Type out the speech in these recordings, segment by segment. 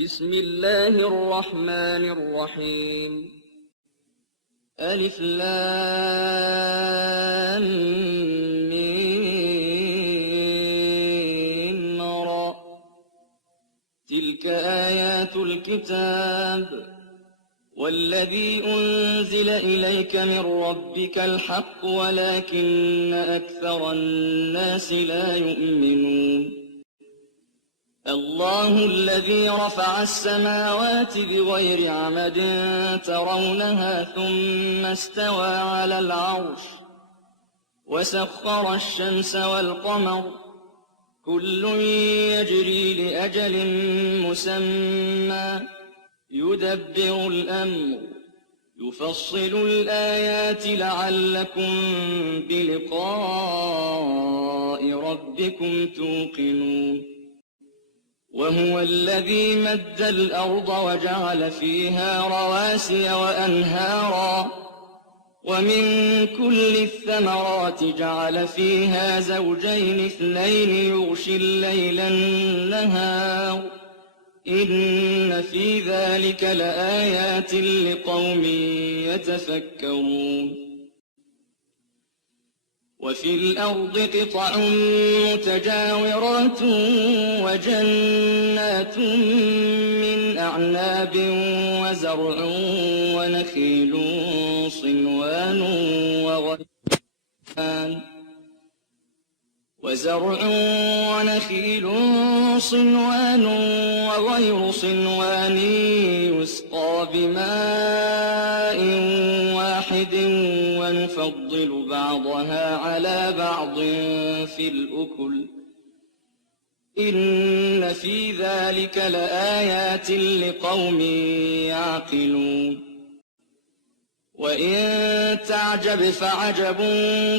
بسم الله الرحمن الرحيم ألف لام ميم را تلك آيات الكتاب والذي أنزل إليك من ربك الحق ولكن أكثر الناس لا يؤمنون الله الذي رفع السماوات بغير عمد ترونها ثم استوى على العرش وسخر الشمس والقمر كل يجري لأجل مسمى يدبر الأمر يفصل الآيات لعلكم بلقاء ربكم توقنون وهو الذي مد الأرض وجعل فيها رواسي وأنهارا ومن كل الثمرات جعل فيها زوجين اثنين يغشي الليل النهار إن في ذلك لآيات لقوم يتفكرون وفي الأرض قطع متجاورات وجنات من أعناب وزرع ونخيل صنوان وغير صنوان يسقى بماء واحد ونفضل بعضها على بعض في الأكل إن في ذلك لآيات لقوم يعقلون وإن تعجب فعجب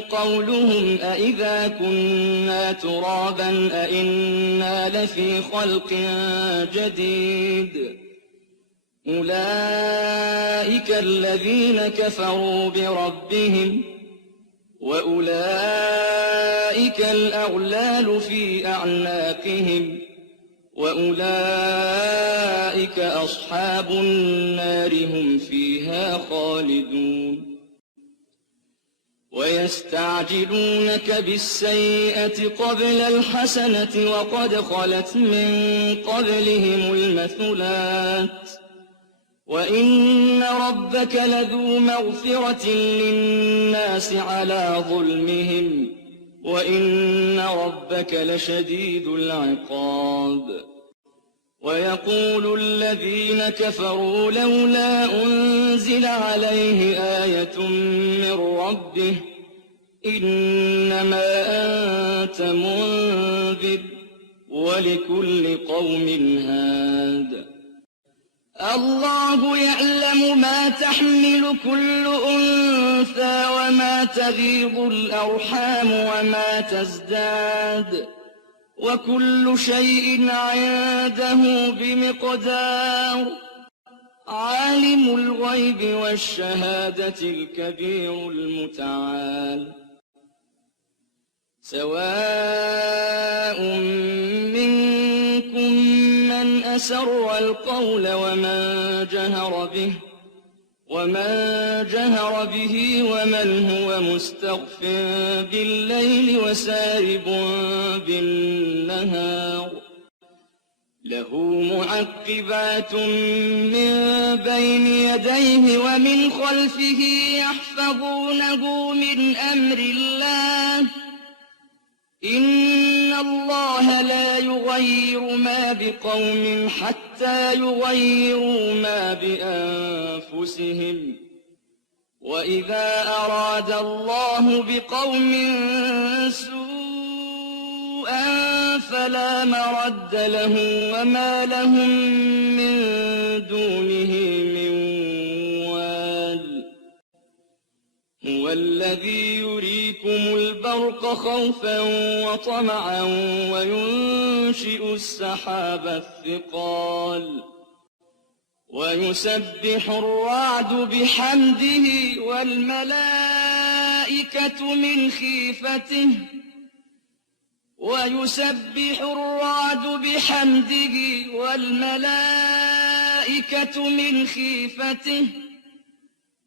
قولهم أإذا كنا ترابا أإنا لفي خلق جديد أولئك الذين كفروا بربهم وأولئك الأغلال في أعناقهم وأولئك أصحاب النار هم فيها خالدون ويستعجلونك بالسيئة قبل الحسنة وقد خلت من قبلهم المثلات وإن ربك لذو مغفرة للناس على ظلمهم وإن ربك لشديد العقاب ويقول الذين كفروا لولا أنزل عليه آية من ربه إنما أنت منذر ولكل قوم هاد الله يعلم ما تحمل كل أنثى وما تغيض الأرحام وما تزداد وكل شيء عنده بمقدار عالم الغيب والشهادة الكبير المتعال سواء منكم من أسر القول ومن جهر به ومن هو مستخف بالليل وسارب بالنهار له معقبات من بين يديه ومن خلفه يحفظونه من أمر الله إن الله لا يغير ما بقوم حتى يغيروا ما بأنفسهم وإذا أراد الله بقوم سوءا فلا مرد له وما لهم من دونه من وال هو الذي يريكم البرق خوفا وطمعا وينشئ السحاب الثقال ويسبح الرعد بحمده والملائكة من خيفته ويسبح الرعد بحمده والملائكة من خيفته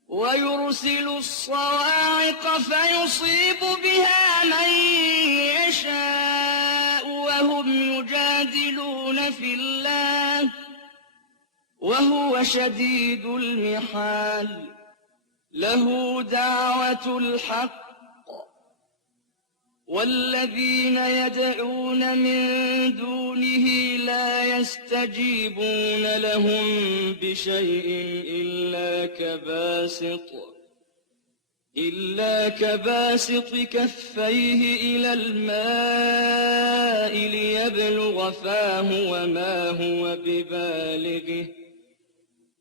ويرسل الصواعق فيصيب بها من يشاء وهم يجادلون في الله وهو شديد المحال له دعوة الحق والذين يدعون من دونه لا يستجيبون لهم بشيء إلا كباسط كفيه إلى الماء ليبلغ فاه وما هو ببالغه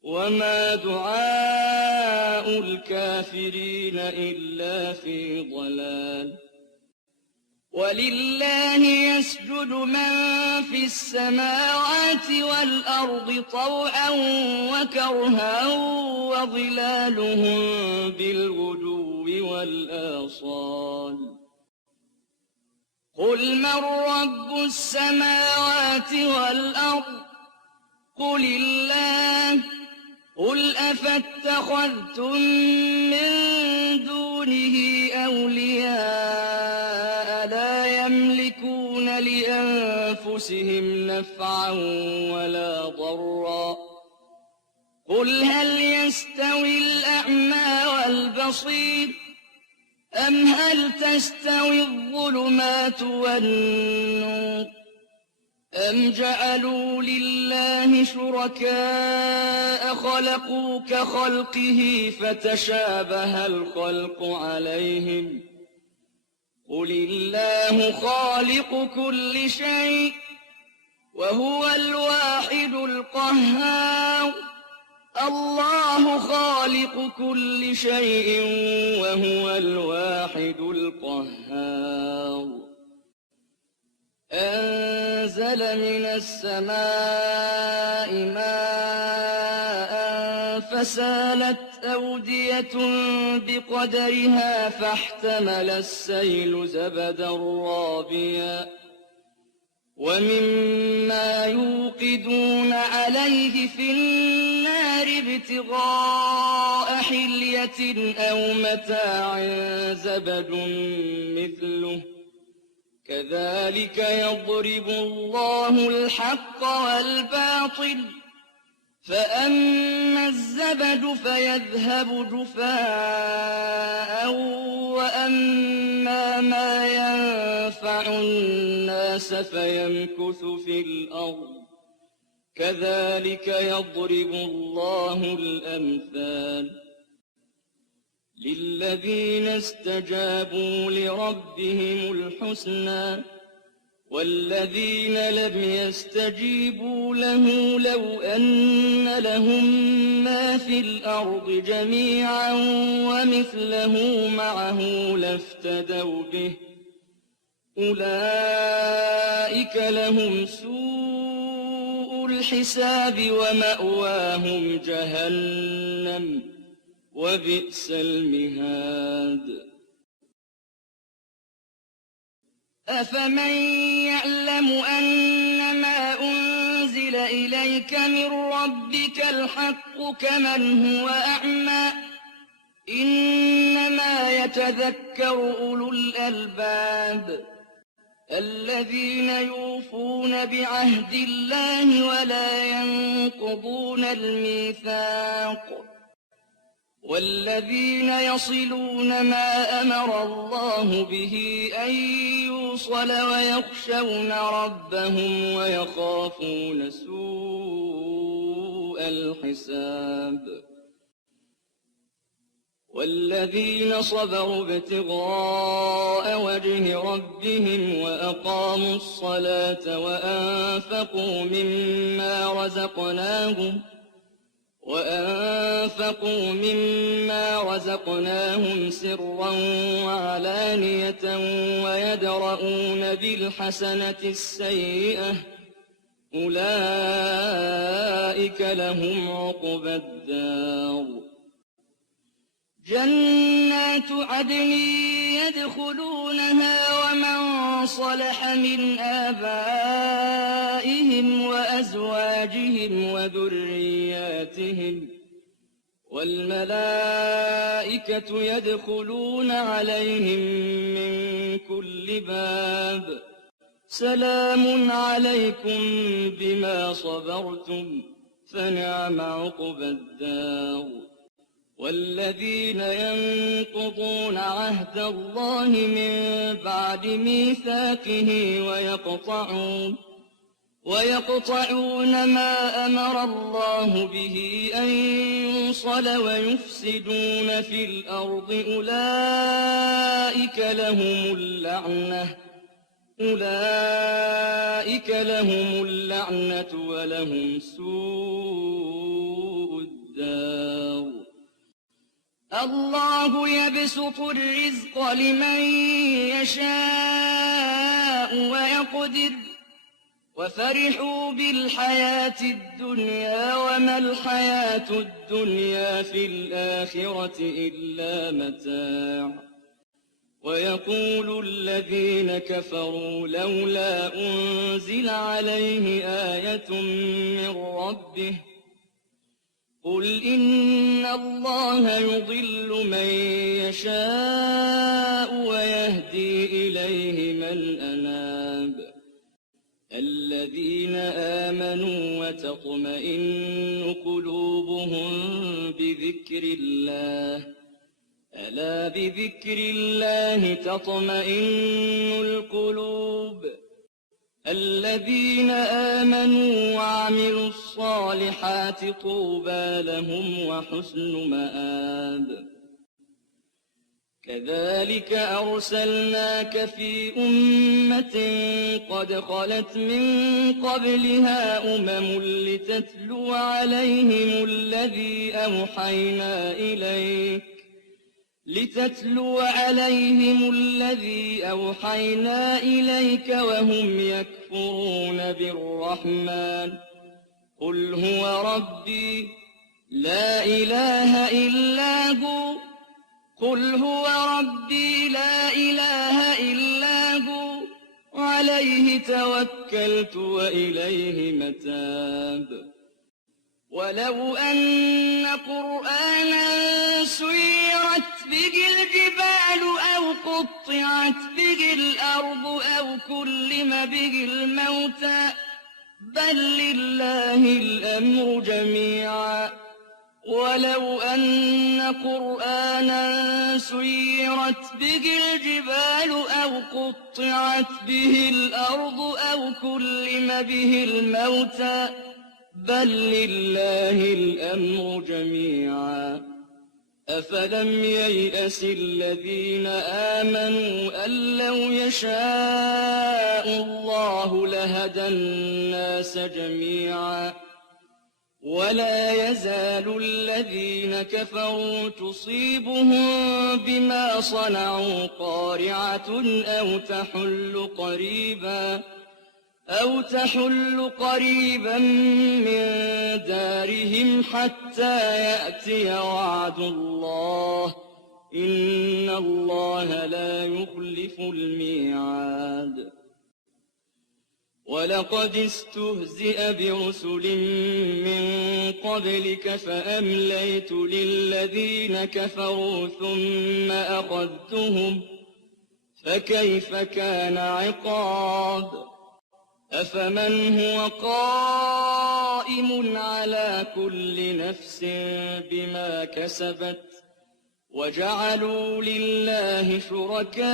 وما دعاء الكافرين إلا في ضلال ولله يسجد من في السماوات والأرض طوعا وكرها وظلالهم بالغدو والآصال قل من رب السماوات والأرض قل الله قل أفاتخذتم من دونه أولياء لا يملكون لأنفسهم نفعا ولا ضرا قل هل يستوي الأعمى والبصير أم هل تستوي الظلمات والنور أم جعلوا لله شركاء خلقوا كخلقه فتشابه الخلق عليهم قل الله خالق كل شيء وهو الواحد القهار الله خالق كل شيء وهو الواحد القهار أنزل من السماء ماء فسالت أودية بقدرها فاحتمل السيل زبدا رابيا ومما يوقدون عليه في النار ابتغاء حلية أو متاع زبد مثله كذلك يضرب الله الحق والباطل فأما الزبد فيذهب جفاء وأما ما ينفع الناس فيمكث في الأرض كذلك يضرب الله الأمثال للذين استجابوا لربهم الحسنى والذين لم يستجيبوا له لو أن لهم ما في الأرض جميعا ومثله معه لافتدوا به أولئك لهم سوء الحساب ومأواهم جهنم وبئس المهاد أفمن يعلم أنما أنزل إليك من ربك الحق كمن هو أعمى إنما يتذكر أولو الألباب الذين يوفون بعهد الله ولا ينقضون الميثاق والذين يصلون ما أمر الله به أن يوصل ويخشون ربهم ويخافون سوء الحساب والذين صبروا ابتغاء وجه ربهم وأقاموا الصلاة وأنفقوا مما رزقناهم سرا وعلانية ويدرؤون بالحسنة السيئة أولئك لهم عقبى الدار جنات عدن يدخلونها ومن صلح من آبائهم وأزواجهم وذرياتهم والملائكة يدخلون عليهم من كل باب سلام عليكم بما صبرتم فنعم عقبى الدار والذين ينقضون عهد الله من بعد ميثاقه ويقطعون ما أمر الله به أن يوصل ويفسدون في الأرض أولئك لهم اللعنة ولهم سوء الدار الله يبسط الرزق لمن يشاء ويقدر وفرحوا بالحياة الدنيا وما الحياة الدنيا في الآخرة إلا متاع ويقول الذين كفروا لولا أنزل عليه آية من ربه قل إن الله يضل من يشاء ويهدي إليه من أناب الذين آمنوا وتطمئن قلوبهم بذكر الله ألا بذكر الله تطمئن القلوب الذين آمنوا وعملوا الصالحات طوبى لهم وحسن مآب كذلك أرسلناك في أمة قد خلت من قبلها لتتلو عليهم الذي أوحينا إليك وهم يكفرون بالرحمن قل هو ربي لا إله إلا هو عليه توكلت وإليه متاب ولو أن قرآنا سيرت به الجبال أو قطعت به الأرض أو كلم به الموتى بل لله الأمر جميعا ولو أن قرآنا سيرت به الجبال أو قطعت به الأرض أو كلم به الموتى بل لله الأمر جميعا أفلم ييأس الذين آمنوا أن لو يشاء الله لهدى الناس جميعا ولا يزال الذين كفروا تصيبهم بما صنعوا قارعة أو تحل قريبا من دارهم حتى يأتي وعد الله إن الله لا يخلف الميعاد ولقد استهزئ برسل من قبلك فأمليت للذين كفروا ثم أخذتهم فكيف كان عقاب أفمن هو قائم على كل نفس بما كسبت وجعلوا لله شركاء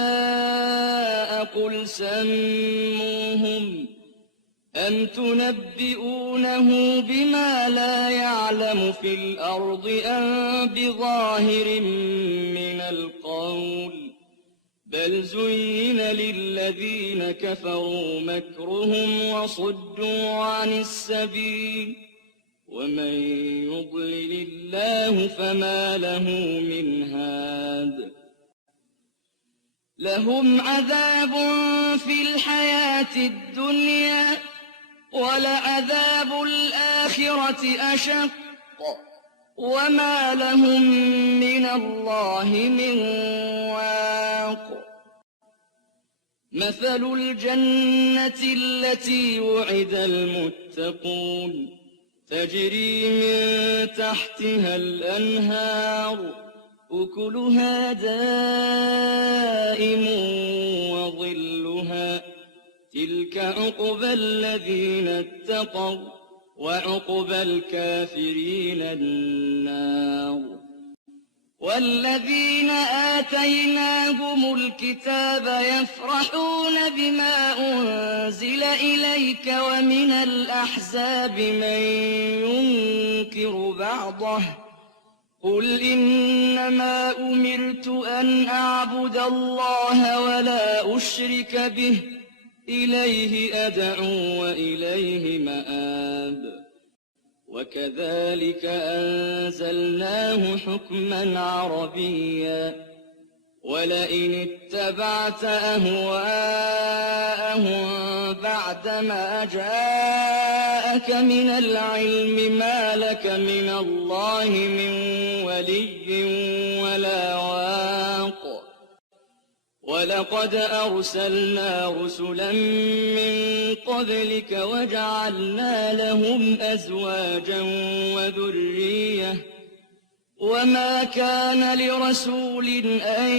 قل سموهم أم تنبئونه بما لا يعلم في الأرض أم بظاهر من القول بل زين للذين كفروا مكرهم وصدوا عن السبيل ومن يضلل الله فما له من هاد لهم عذاب في الحياة الدنيا ولعذاب الآخرة أشق وما لهم من الله من واق. مثل الجنة التي وعد المتقون تجري من تحتها الأنهار أكلها دائم وظلها تلك عقبى الذين اتقوا وعقبى الكافرين النار. والذين آتيناهم الكتاب يفرحون بما أنزل إليك ومن الأحزاب من ينكر بعضه قل إنما أمرت أن أعبد الله ولا أشرك به إليه أدعو وإليه مآب. وكذلك أنزلناه حكما عربيا ولئن اتبعت أهواءهم بعدما جاءك من العلم ما لك من الله من ولي ولا واق. ولقد أرسلنا رسلا من قبلك وجعلنا لهم أزواجا وذرية وما كان لرسول أن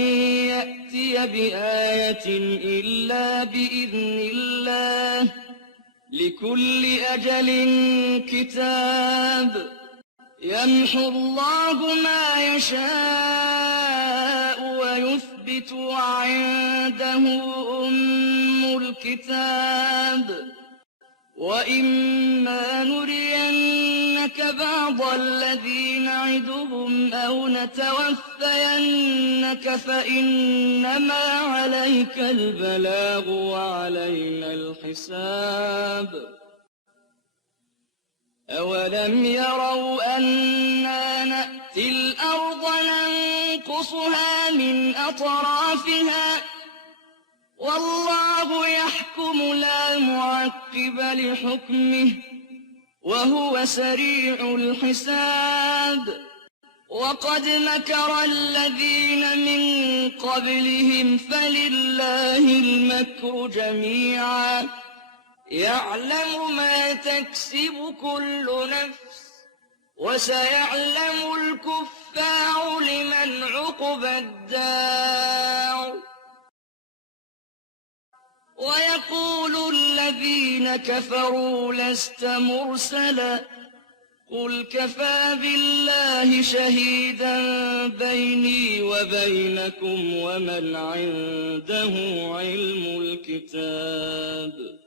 يأتي بآية إلا بإذن الله لكل أجل كتاب. يمحو الله ما يشاء ويثبت وعنده أم الكتاب. وإما نرينك بعض الذي نعدهم أو نتوفينك فإنما عليك البلاغ وعلينا الحساب. أولم يروا أنا نأتي الأرض ننقصها من أطرافها والله يحكم لا معقب لحكمه وهو سريع الحساب. وقد مكر الذين من قبلهم فلله المكر جميعا يعلم ما تكسب كل نفس وسيعلم الكفار لمن عقبى الدار. ويقول الذين كفروا لست مرسلا قل كفى بالله شهيدا بيني وبينكم ومن عنده علم الكتاب.